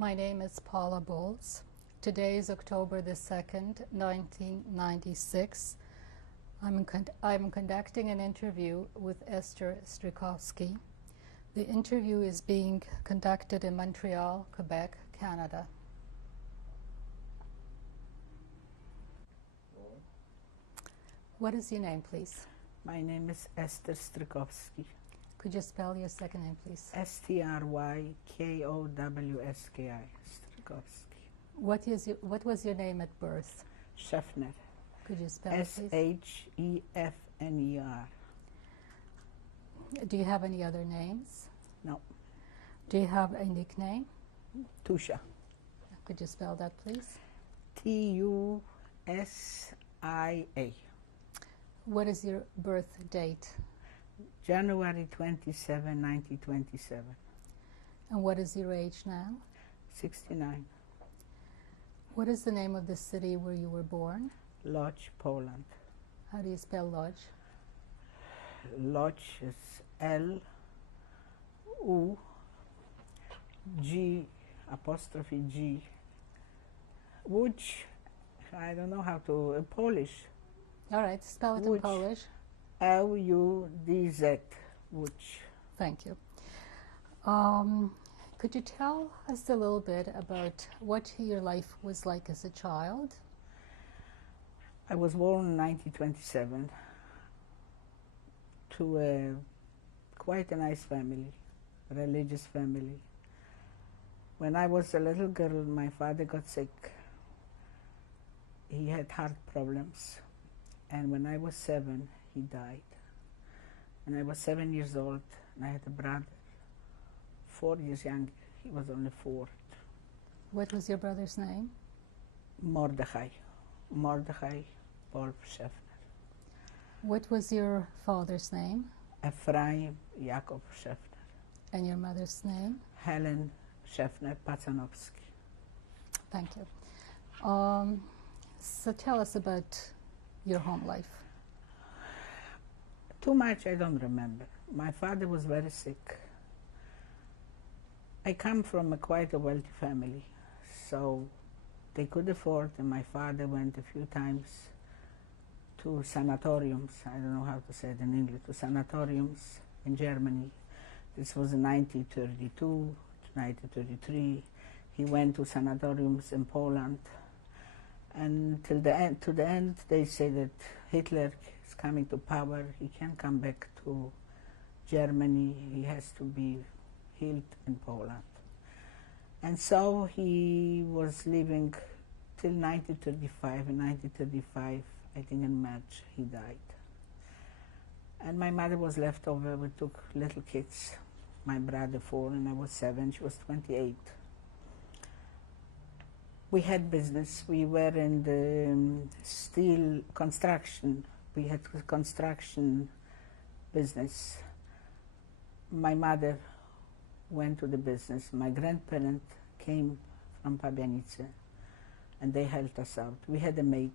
My name is Paula Bowles. Today is October the 2nd, 1996. I'm conducting an interview with Esther Strykowski. The interview is being conducted in Montreal, Quebec, Canada. What is your name, please? My name is Esther Strykowski. Could you spell your second name, please? Strykowski. Strykowski. What was your name at birth? Szefner. Could you spell it, please? Shefner. Do you have any other names? No. Do you have a nickname? Tusha. Could you spell that, please? Tusia. What is your birth date? January 27, 1927. And what is your age now? 69. What is the name of the city where you were born? Lodz, Poland. How do you spell Lodz? Lodz is L-U-G''G. Łódź, I don't know how to, Polish. All right, spell it in Łódź. Polish. L-U-D-Z, Łódź. Thank you. Could you tell us a little bit about what your life was like as a child? I was born in 1927 to quite a nice family, religious family. When I was a little girl, my father got sick. He had heart problems. And when I was 7, he died. And I was 7 years old, and I had a brother, 4 years younger. He was only 4. What was your brother's name? Mordechai Wolf Szefner. What was your father's name? Ephraim Jakob Szefner. And your mother's name? Helen Szefner Pacanowski. Thank you. So tell us about your home life. Too much I don't remember. My father was very sick. I come from quite a wealthy family, so they could afford, and my father went a few times to sanatoriums, I don't know how to say it in English, to sanatoriums in Germany. This was in 1932 to 1933. He went to sanatoriums in Poland. And to the end, they say that Hitler is coming to power. He can't come back to Germany. He has to be healed in Poland. And so he was living till 1935. In 1935, I think in March, he died. And my mother was left over. We took little kids. My brother 4, and I was 7. She was 28. We had business. We were in the steel construction. We had construction business. My mother went to the business. My grandparents came from Pabianice, and they helped us out. We had a maid,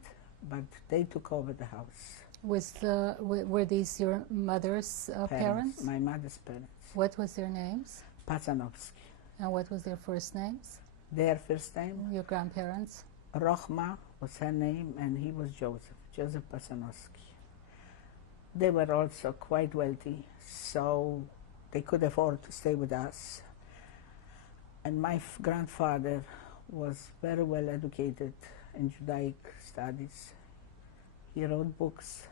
but they took over the house. Were these your mother's parents? My mother's parents. What was their names? Pacanowski. And what was their first names? Their first name? Your grandparents? Rochma was her name, and he was Joseph Pacanowski. They were also quite wealthy, so they could afford to stay with us. And my grandfather was very well educated in Judaic studies. He wrote books,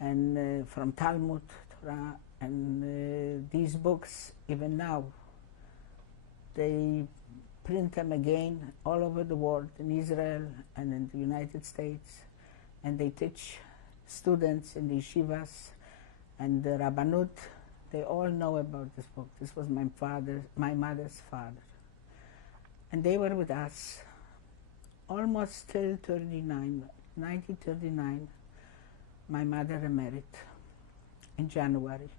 and from Talmud, Torah, and these books, even now, they print them again all over the world, in Israel and in the United States, and they teach students in the yeshivas and the Rabbanut. They all know about this book. This was my mother's father. And they were with us almost till 1939. My mother remarried in January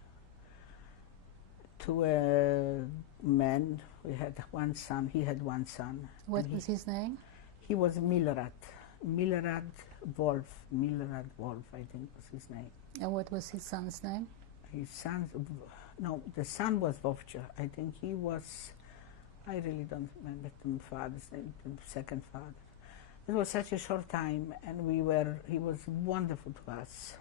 to a man. We had one son. He had one son. What was his name? He was Milorad Wolf, I think was his name. And what was his son's name? His son, no, the son was Vovcha. I think he was I really don't remember the father's name, the second father. It was such a short time, and he was wonderful to us.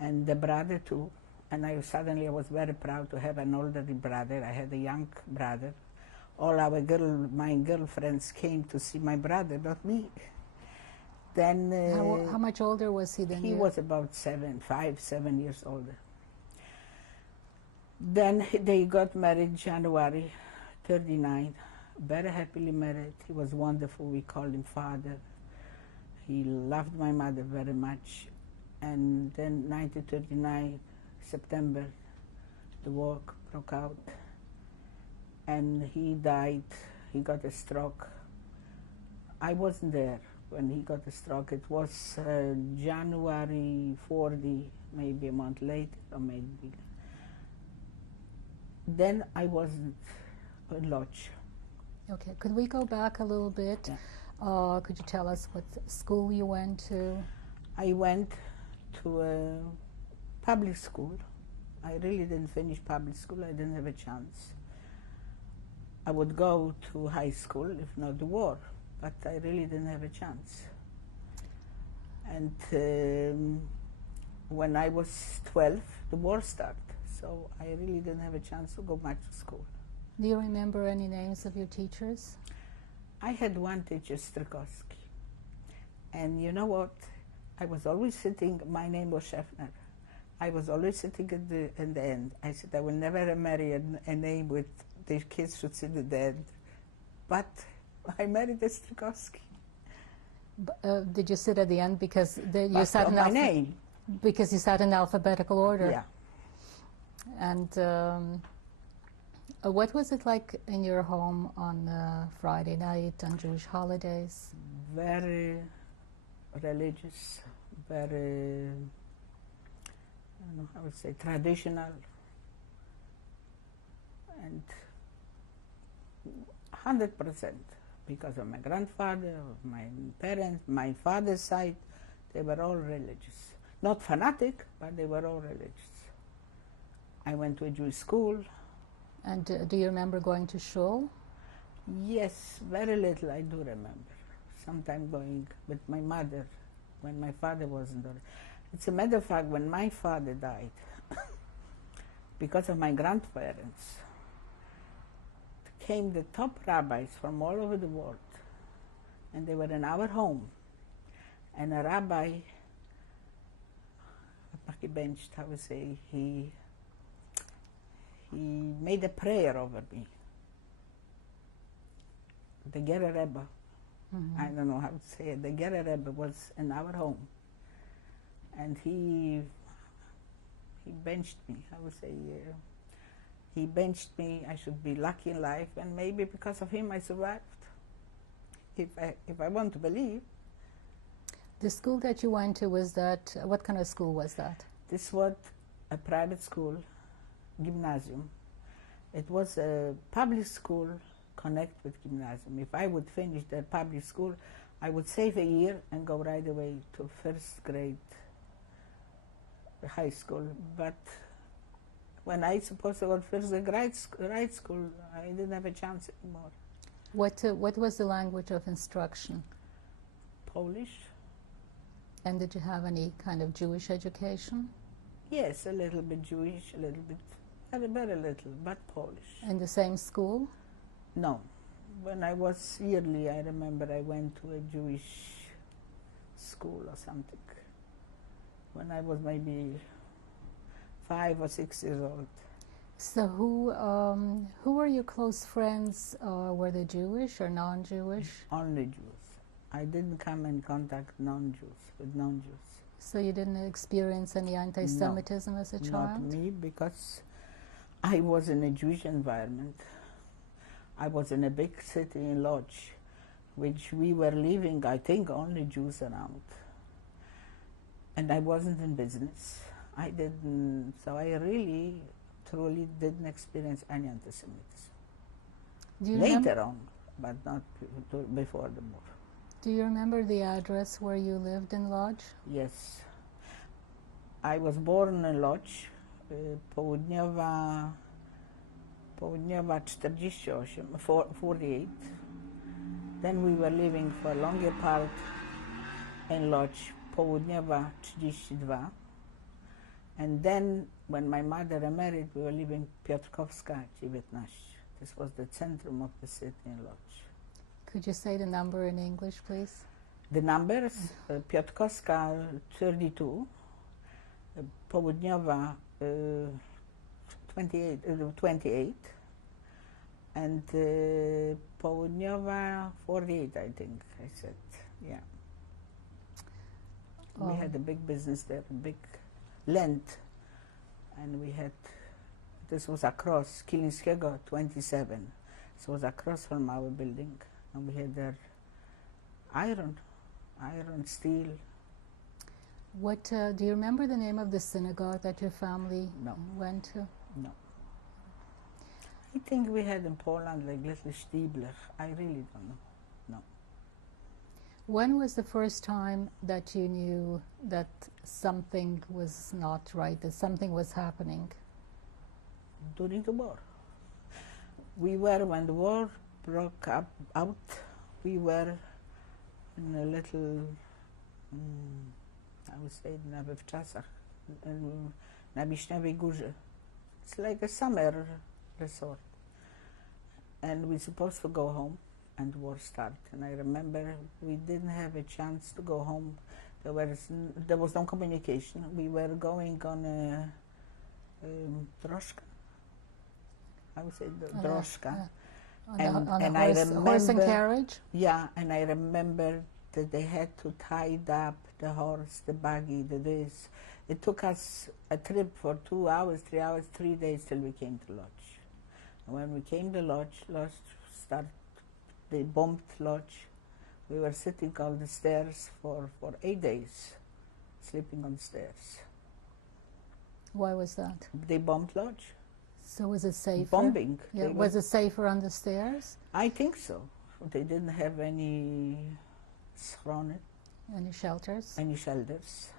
And the brother too. And I was very proud to have an older brother. I had a young brother. All my girlfriends came to see my brother, not me. Then how much older was he than you? He was about 7 years older. Then they got married January 39, very happily married. He was wonderful. We called him father. He loved my mother very much. And then 1939, September, the war broke out. And he died. He got a stroke. I wasn't there when he got a stroke. It was January 40, maybe a month later, or maybe. Then I wasn't in Lodz. Okay, could we go back a little bit? Yeah. Could you tell us what school you went to? I went to a public school. I really didn't finish public school. I didn't have a chance. I would go to high school if not the war, but I really didn't have a chance. And when I was 12, the war started, so I really didn't have a chance to go back to school. Do you remember any names of your teachers? I had one teacher, Strykowski, and you know what? I was always sitting, my name was Szefner. I was always sitting in the end. I said, I will never marry a name with the kids should sit at the end. But I married Strykowski. Did you sit at the end because you sat in my name? Because you sat in alphabetical order? Yeah. And what was it like in your home on Friday night, on Jewish holidays? Very religious, very, I don't know how to say, traditional, and 100% because of my grandfather, my parents, my father's side, they were all religious. Not fanatic, but they were all religious. I went to a Jewish school. And do you remember going to shul? Yes, very little I do remember. Sometime going with my mother when my father wasn't there. It's a matter of fact, when my father died, because of my grandparents, came the top rabbis from all over the world, and they were in our home. And a rabbi, benched, I would say, he made a prayer over me. The Gerer Rebbe, I don't know how to say it, the Gerer Rebbe was in our home. And he benched me, I would say, he benched me. I should be lucky in life, and maybe because of him I survived, if I want to believe. The school that you went to, was that, what kind of school was that? This was a private school, gymnasium. It was a public school connect with gymnasium. If I would finish the public school, I would save a year and go right away to first grade high school. But when I supposed to go to first grade school, I didn't have a chance anymore. What was the language of instruction? Polish. And did you have any kind of Jewish education? Yes, a little bit Jewish, a little bit, very little, but Polish. In the same school? No. When I was yearly, I remember I went to a Jewish school or something. When I was maybe 5 or 6 years old. So who were your close friends? Were they Jewish or non-Jewish? Only Jews. I didn't come in contact with non-Jews. So you didn't experience any anti-Semitism as a child? Not me, because I was in a Jewish environment. I was in a big city in Lodz, which we were living, I think, only Jews around. And I wasn't in business. I didn't, so I really, truly didn't experience any anti-Semitism. Later on, but not before the war. Do you remember the address where you lived in Lodz? Yes. I was born in Lodz, południowa Południowa 48, 48. Then we were living for longer part in Lodz, Południowa 32. And then when my mother remarried, we were living Piotrkowska 19. This was the centrum of the city in Lodz. Could you say the number in English, please? The numbers, Piotrkowska 32, Południowa 28, and Południowa 48, I think I said, yeah. We had a big business there, a big land, and we had, this was across Kilińskiego 27, so it was across from our building, and we had there iron, steel. What do you remember the name of the synagogue that your family went to? No. I think we had in Poland like little Stiebler. I really don't know. No. When was the first time that you knew that something was not right, that something was happening? During the war. We were, when the war broke out, we were in a little, I would say, na wczasach, na Wiśniowej Górze. It's like a summer resort. And we were supposed to go home, and war started. And I remember we didn't have a chance to go home. There was no communication. We were going on a droshka. I would say droshka. On a horse and carriage? Yeah, and I remember that they had to tie up the horse, the buggy, the this. It took us a trip for 2 hours, 3 hours, 3 days till we came to Lodz. And when we came to Lodz started, they bombed Lodz. We were sitting on the stairs for 8 days, sleeping on the stairs. Why was that? They bombed Lodz. So was it safer? Bombing. Yeah. Was it safer on the stairs? I think so. They didn't have any schronen. Any shelters? Any shelters.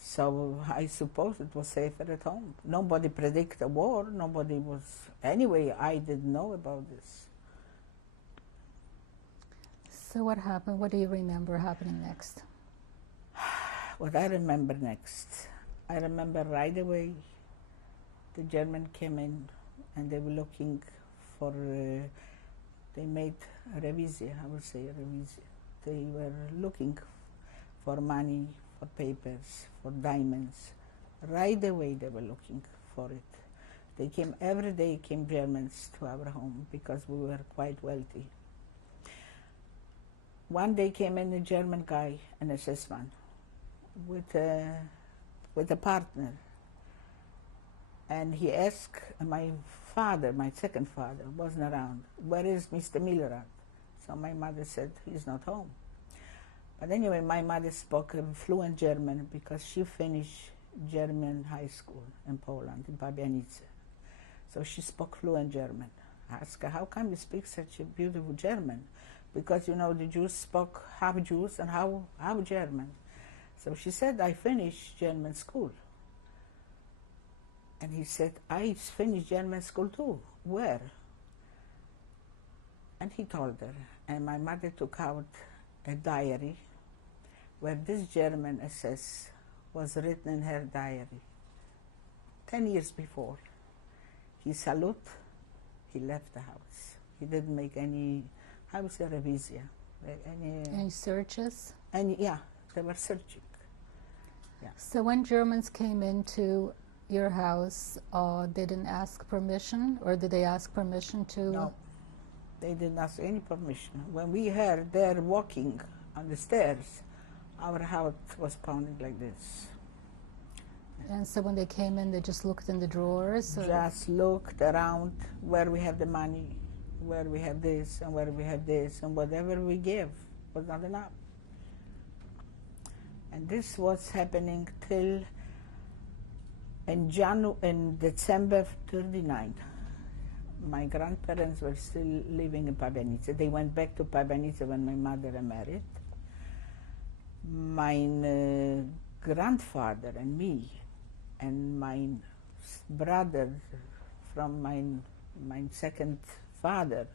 So I suppose it was safer at home. Nobody predicted a war. Nobody was... Anyway, I didn't know about this. So what happened? What do you remember happening next? What I remember next, I remember right away the German came in and they were looking for, they made a revision, I would say a revision. They were looking for money, for papers, for diamonds. Right away they were looking for it. They came, every day came Germans to our home because we were quite wealthy. One day came in a German guy, an SS man, with a partner. And he asked my father, my second father, wasn't around, where is Mr. Millerand? So my mother said, he's not home. But anyway, my mother spoke fluent German because she finished German high school in Poland, in Pabianice. So she spoke fluent German. I asked her, how come you speak such a beautiful German? Because, you know, the Jews spoke half Jews and half German. So she said, I finished German school. And he said, I finished German school too. Where? And he told her. And my mother took out a diary where this German SS was written in her diary 10 years before. He salute, he left the house. He didn't make any, I would say, revision. Any searches? And yeah, they were searching. Yeah. So when Germans came into your house, they didn't ask permission, or did they ask permission to? No, they didn't ask any permission. When we heard they're walking on the stairs, our heart was pounding like this. And so when they came in, they just looked in the drawers? Or? Just looked around where we have the money, where we have this, and where we have this, and whatever we give was not enough. And this was happening till in December 39. My grandparents were still living in Pabianice. They went back to Pabianice when my mother remarried. My grandfather and me and my brother from my my second father,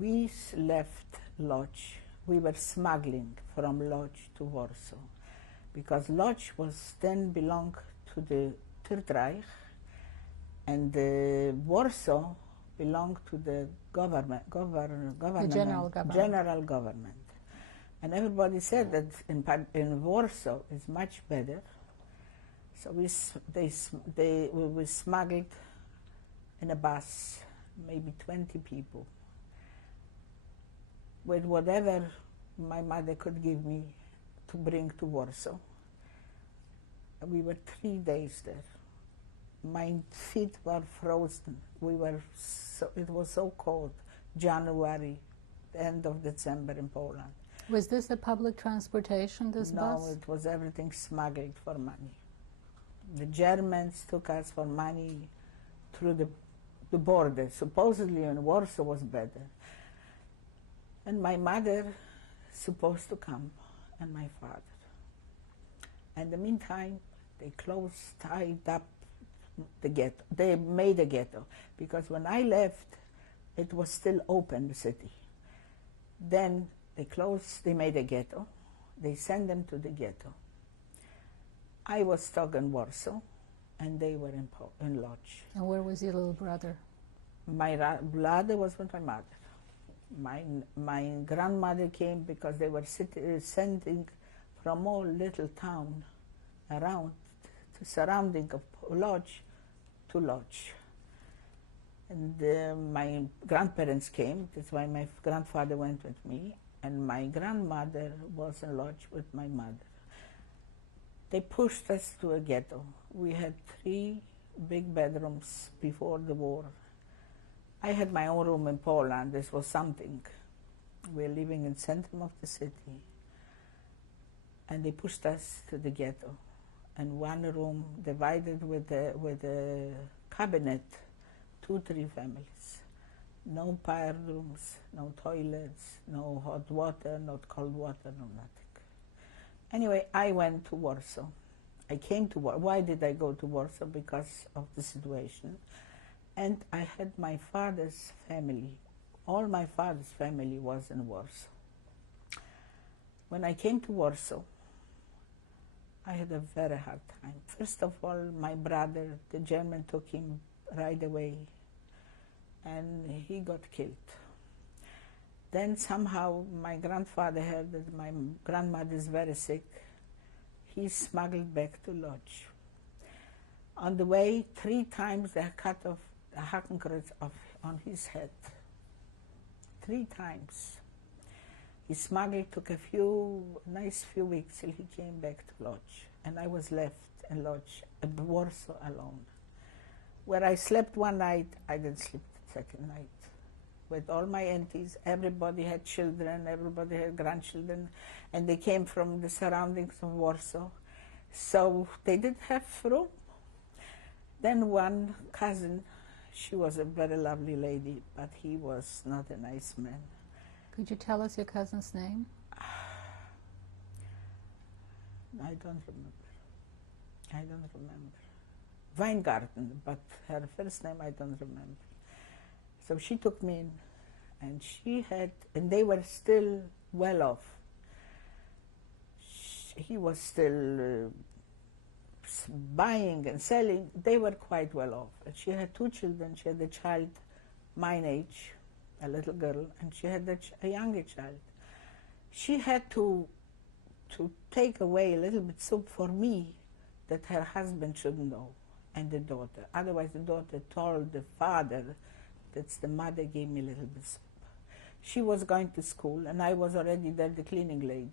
we left Lodz. We were smuggling from Lodz to Warsaw, because Lodz was then belonged to the Third Reich, and Warsaw belonged to the government, general government. And everybody said that in Warsaw is much better. So we smuggled in a bus, maybe 20 people, with whatever my mother could give me to bring to Warsaw. We were 3 days there. My feet were frozen. It was so cold. January, the end of December in Poland. Was this a public transportation, this bus? No, it was everything smuggled for money. The Germans took us for money through the border. Supposedly in Warsaw was better. And my mother supposed to come, and my father. In the meantime, they tied up the ghetto. They made a ghetto, because when I left, it was still open, the city. Then they made a ghetto. They sent them to the ghetto. I was stuck in Warsaw, and they were in Lodz. And where was your little brother? My brother was with my mother. My grandmother came because they were sending from all little town around, the surrounding of Lodz to Lodz. And my grandparents came. That's why my grandfather went with me, and my grandmother was in Lodz with my mother. They pushed us to a ghetto. We had 3 big bedrooms before the war. I had my own room in Poland. This was something. We were living in the center of the city. And they pushed us to the ghetto. And one room divided with a cabinet, 2-3 families. No fire rooms, no toilets, no hot water, not cold water, no nothing. Anyway, I went to Warsaw. I came to Warsaw. Why did I go to Warsaw? Because of the situation. And I had my father's family. All my father's family was in Warsaw. When I came to Warsaw, I had a very hard time. First of all, my brother, the German took him right away, and he got killed. Then somehow my grandfather heard that my grandmother is very sick. He smuggled back to Lodz. On the way, 3 times they cut off a Hakenkreuz on his head. 3 times. He smuggled, took a nice few weeks till he came back to Lodz. And I was left in Lodz, in Warsaw alone. Where I slept one night, I didn't sleep the second night. With all my aunties, everybody had children, everybody had grandchildren, and they came from the surroundings of Warsaw. So they didn't have room. Then one cousin, she was a very lovely lady, but he was not a nice man. Could you tell us your cousin's name? I don't remember. Weingarten, but her first name I don't remember. So she took me in, and they were still well off. He was still buying and selling. They were quite well off. And she had 2 children. She had a child mine age, a little girl, and she had a younger child. She had to take away a little bit soup for me that her husband shouldn't know, and the daughter. Otherwise, the daughter told the father that the mother gave me a little bit soup. She was going to school, and I was already there, the cleaning lady.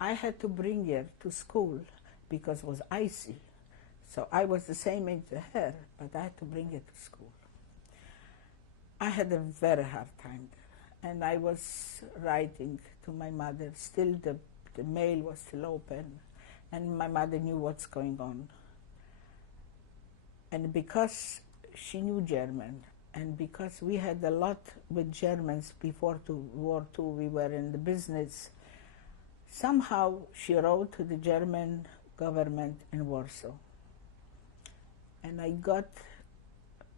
I had to bring her to school because it was icy. So I was the same age as her, but I had to bring her to school. I had a very hard time there, and I was writing to my mother. Still, the mail was still open, and my mother knew what's going on. And because she knew German, and because we had a lot with Germans before War II, we were in the business, somehow she wrote to the German government in Warsaw. And I got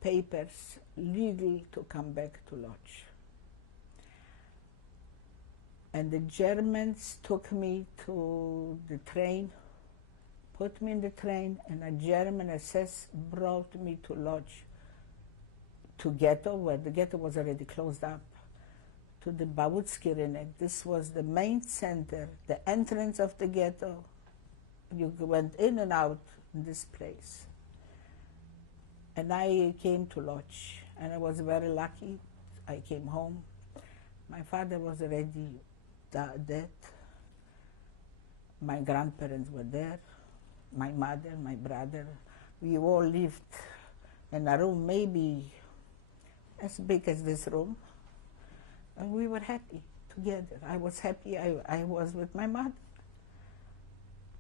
papers legal to come back to Lodz. And the Germans took me to the train, put me in the train, and a German SS brought me to Lodz, to ghetto, where the ghetto was already closed up, to the Bałucki Rynek. This was the main center, the entrance of the ghetto. You went in and out in this place. And I came to Lodz, and I was very lucky. I came home. My father was already dead. My grandparents were there, my mother, my brother. We all lived in a room maybe as big as this room, and we were happy together. I was happy. I was with my mother.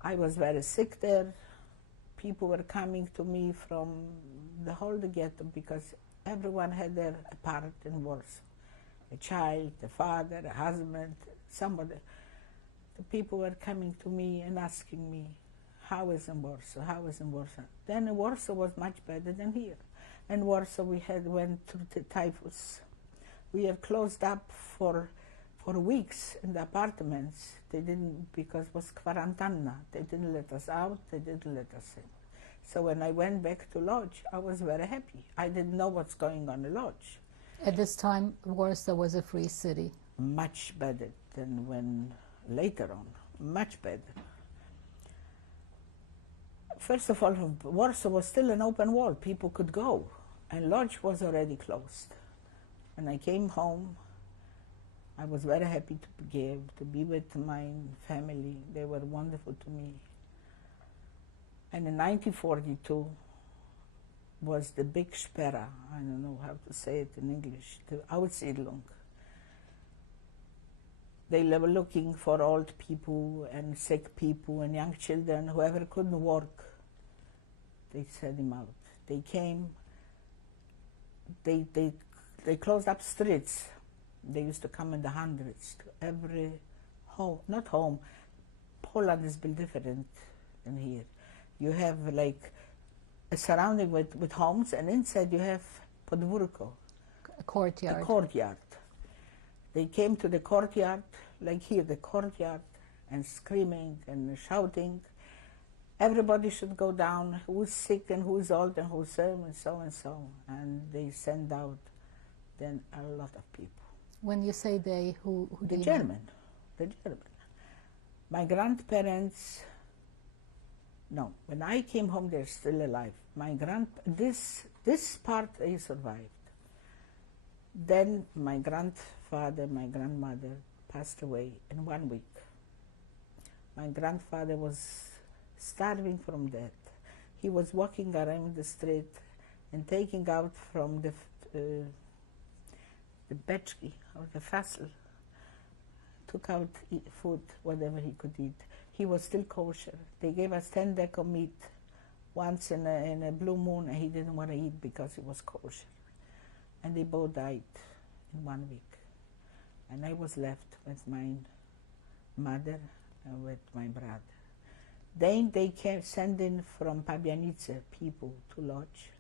I was very sick there. People were coming to me from the whole ghetto because everyone had their part in Warsaw. A child, a father, a husband, somebody. The people were coming to me and asking me, how is in Warsaw, how is in Warsaw? Then Warsaw was much better than here. In Warsaw we went through the typhus. We were closed up for weeks in the apartments. They didn't, because it was quarantana. They didn't let us out, they didn't let us in. So when I went back to Lodz, I was very happy. I didn't know what's going on in Lodz. At this time, Warsaw was a free city. Much better than when later on, much better. First of all, Warsaw was still an open wall. People could go, and Lodz was already closed. When I came home, I was very happy to be with my family. They were wonderful to me. And in 1942 was the big Sperre. I don't know how to say it in English, the Aussiedlung. They were looking for old people and sick people and young children, whoever couldn't work. They sent them out. They came, they closed up streets. They used to come in the hundreds to every home, not home. Poland is built different than here. You have like a surrounding with homes, and inside you have podwórko, A courtyard. a courtyard. They came to the courtyard, like here, the courtyard, and screaming and shouting. Everybody should go down, who's sick and who's old and who's and so and so. And they send out then a lot of people. When you say they, who do The you German. My grandparents, no, when I came home, they're still alive. This part they survived. Then my grandfather, my grandmother passed away in 1 week. My grandfather was starving from death. He was walking around the street and taking out from the beczki or the fassel, took out food, whatever he could eat. He was still kosher. They gave us 10 deco meat once in a blue moon, and he didn't want to eat because it was kosher. And they both died in 1 week. And I was left with my mother and with my brother. Then they came sending from Pabianice people to Lodz.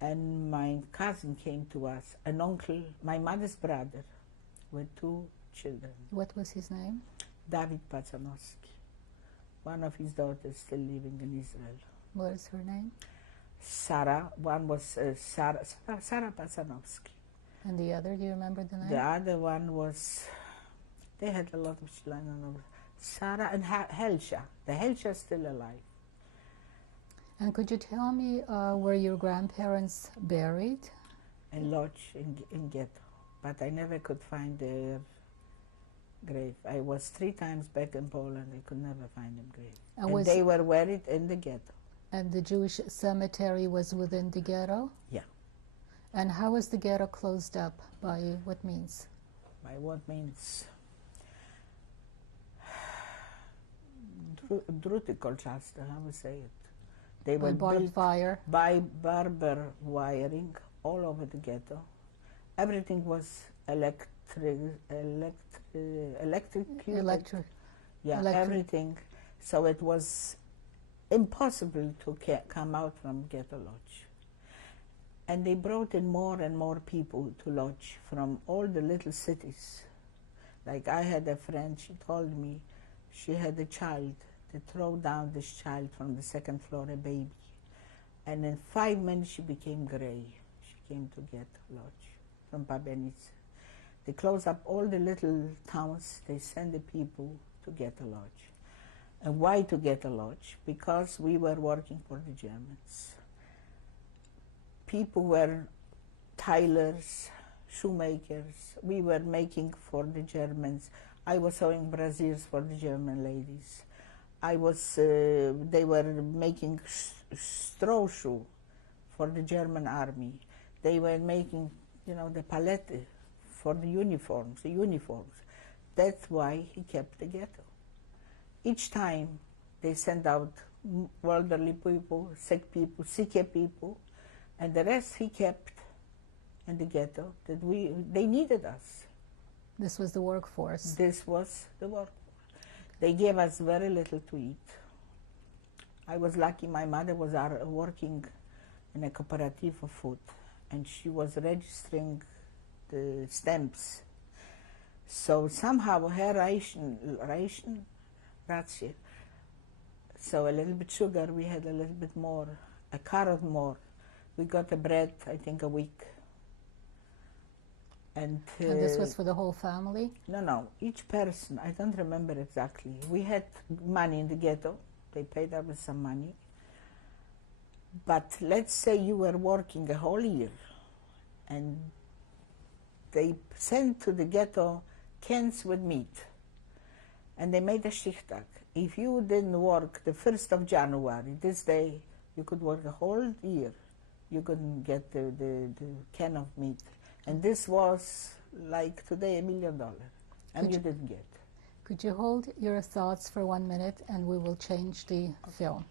And my cousin came to us, an uncle, my mother's brother, with 2 children. What was his name? David Pacanowski. One of his daughters still living in Israel. What is her name? Sarah, one was Sarah Pacanowski. And the other, do you remember the name? The other one was, they had a lot of children, I don't know. Sarah and Helsha. The Helsha is still alive. And could you tell me were your grandparents buried? In Lodz, in ghetto. But I never could find their grave. I was 3 times back in Poland. I could never find their grave. And they were buried in the ghetto. And the Jewish cemetery was within the ghetto? Yeah. And how was the ghetto closed up? By what means? By what means? Drutykolczasty, how would say it? They were barbed wire? By barber wiring all over the ghetto. Everything was electric. Yeah, everything. So it was impossible to come out from ghetto Lodz. And they brought in more and more people to lodge from all the little cities. Like I had a friend, she told me she had a child. They throw down this child from the second floor, a baby. And in 5 minutes she became gray. She came to get lodge from Pabianice. They close up all the little towns. They send the people to get a lodge. And why to get a lodge? Because we were working for the Germans. People were tailors, shoemakers. We were making for the Germans. I was sewing brassiers for the German ladies. They were making straw shoe for the German army. They were making, the palette for the uniforms. That's why he kept the ghetto. Each time they sent out elderly people, sick people, and the rest he kept in the ghetto. They needed us. This was the workforce. This was the workforce. They gave us very little to eat. I was lucky my mother was working in a cooperative of food, and she was registering the stamps. So somehow her ration, so a little bit sugar, we had a little bit more, a carrot more. We got a bread, I think, a week. And this was for the whole family? No, each person, I don't remember exactly. We had money in the ghetto. They paid us with some money. But let's say you were working a whole year, and they sent to the ghetto cans with meat, and they made a Stichtag. If you didn't work the 1st of January, this day, you could work a whole year. You couldn't get the can of meat. And this was, like today, $1 million, and you didn't get. Could you hold your thoughts for 1 minute, and we will change the film.